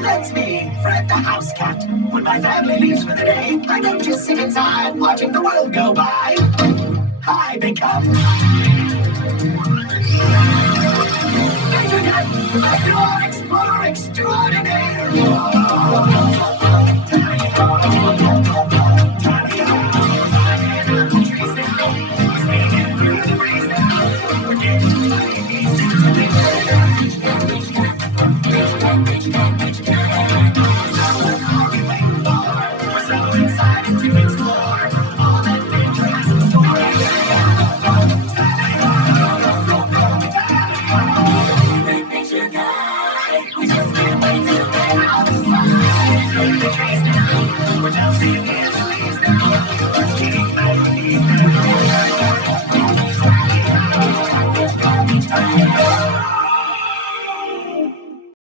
Let's me, Fred the house cat. When my family leaves for the day, I don't just sit inside watching the world go by. I become Major Cat, your explorer extraordinaire. We just can't wait to get outside. We're just